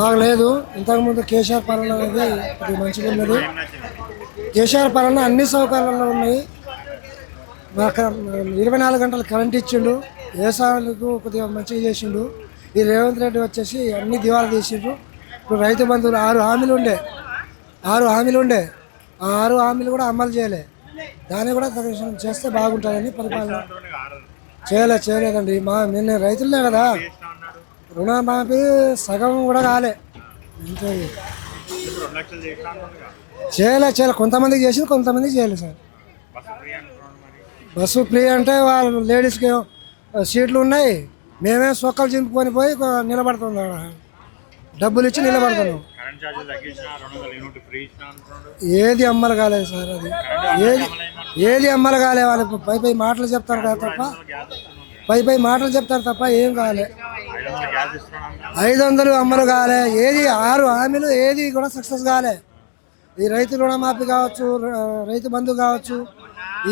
బాగలేదు. ఇంతకుముందు కేసీఆర్ పాలన అనేది కొద్దిగా మంచిగా ఉన్నది. కేసీఆర్ పాలన అన్ని సౌకర్యాలు ఉన్నాయి. మాకు 24 గంటలు కరెంట్ ఇచ్చిండు. వ్యవసాయాలకు కొద్దిగా మంచిగా చేసిండు. ఈ రేవంత్ రెడ్డి వచ్చేసి అన్ని దివాలా తీసిండు. ఇప్పుడు రైతు బంధువులు 6 హామీలు ఉండే ఆ 6 హామీలు కూడా అమలు చేయలే. దాన్ని కూడా చేస్తే బాగుంటుందని పరిపాలన చేయలేదండి. నిన్న రైతులనే కదా రుణమాఫీ సగం కూడా కాలే. ఇంతే చేయలే. కొంతమందికి చేసింది, కొంతమందికి చేయలేదు సార్. బస్సు ఫ్రీ అంటే వాళ్ళు లేడీస్కి సీట్లు ఉన్నాయి. మేమే సొక్కలు చింపుకొని పోయి నిలబడుతున్నాం, డబ్బులు ఇచ్చి నిలబడుతున్నాం. ఏది అమ్మలు కాలేదు సార్. అది ఏది అమ్మలు కాలే. వాళ్ళకి పై మాటలు చెప్తారు కదా తప్ప మాటలు చెప్తారు తప్ప ఏం కాలే. 500 అమ్మలు కాలే. ఏది 6 హామీలు ఏది కూడా సక్సెస్ కాలే. ఈ రైతు రుణమాఫీ కావచ్చు, రైతు బంధు కావచ్చు,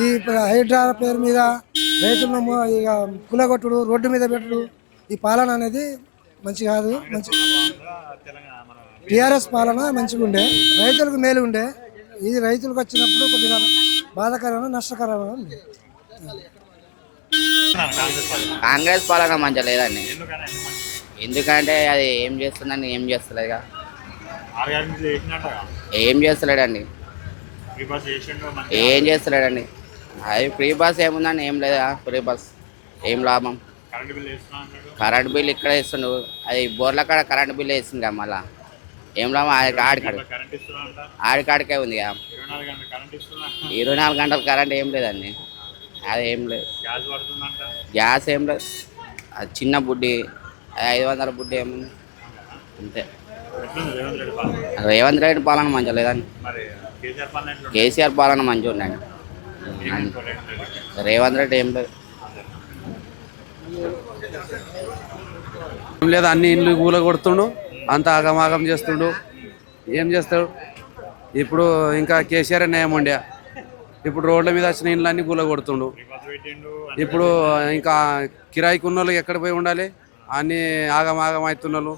ఈ హైడ్రా పేరు మీద రైతులను ఇక కులగొట్టుడు, రోడ్డు మీద పెట్టుడు, ఈ పాలన అనేది మంచి కాదు. టీఆర్ఎస్ పాలన మంచిగా ఉండే, రైతులకు మేలు ఉండే. ఇది రైతులకు వచ్చినప్పుడు కొద్దిగా బాధాకరమైన నష్టకరమైన ఉంది. కాంగ్రెస్ పాలన మంచిగా లేదండి. ఎందుకంటే అది ఏం చేస్తుందని ఏం చేస్తలేదుగా. ఏం చేస్తలేడండి. ఏం చేస్తలేడండి. అది ఫ్రీ బస్ ఏముందండి, ఏం లేదా. ఫ్రీ బస్ ఏం లాభం. కరెంట్ బిల్ ఇక్కడ ఇస్తుండు. అది బోర్ల కాడ కరెంట్ బిల్ వేస్తుంది కదా, మళ్ళా ఏం లాభం. ఆడికాడికే ఉంది కదా. 24 గంటలు కరెంట్ ఏం లేదండి. అది ఏం లేదు. గ్యాస్ ఏం లేదు. అది చిన్న బుడ్డి, అది 500 బుడ్డి ఏముంది అంతే. రేవంత్ రెడ్డి పాలన మంచిగా లేదండి. కేసీఆర్ పాలన మంచిగా ఉండండి. రేవంత్ రెడ్డి ఏం లేదు. ఏం లేదు, అన్ని ఇండ్లు కూల కొడుతుండు, అంత ఆగమాగం చేస్తుండు. ఏం చేస్తాడు ఇప్పుడు. ఇంకా కేసీఆర్ నయం ఉండే. ఇప్పుడు రోడ్ల మీద వచ్చిన ఇండ్లు అన్ని కూల కొడుతుండు. ఇప్పుడు ఇంకా కిరాయికి ఉన్న వాళ్ళు ఎక్కడ పోయి ఉండాలి, అన్ని ఆగమాగం అవుతున్నారు.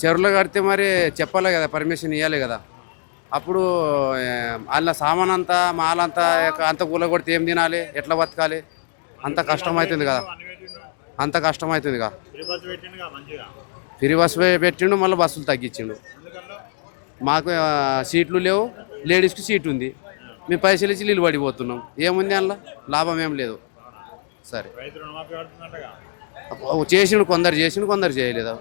చెరువులు కడితే మరి చెప్పాలి కదా, పర్మిషన్ ఇవ్వాలి కదా. అప్పుడు వాళ్ళ సామాన్ అంతా మాలంతా అంత కూల కొడితే ఏం తినాలి, ఎట్లా బతకాలి. అంత కష్టమవుతుంది కదా. ఫ్రీ బస్సు పెట్టిండు, మళ్ళీ బస్సులు తగ్గించిండు. మాకు సీట్లు లేవు, లేడీస్కి సీట్ ఉంది. మేము పైసలు ఇచ్చి నీళ్ళు పడిపోతున్నాం. ఏముంది అందులో లాభం ఏం లేదు. సరే చేసిండు, కొందరు చేసిండు, కొందరు చేయలేదు.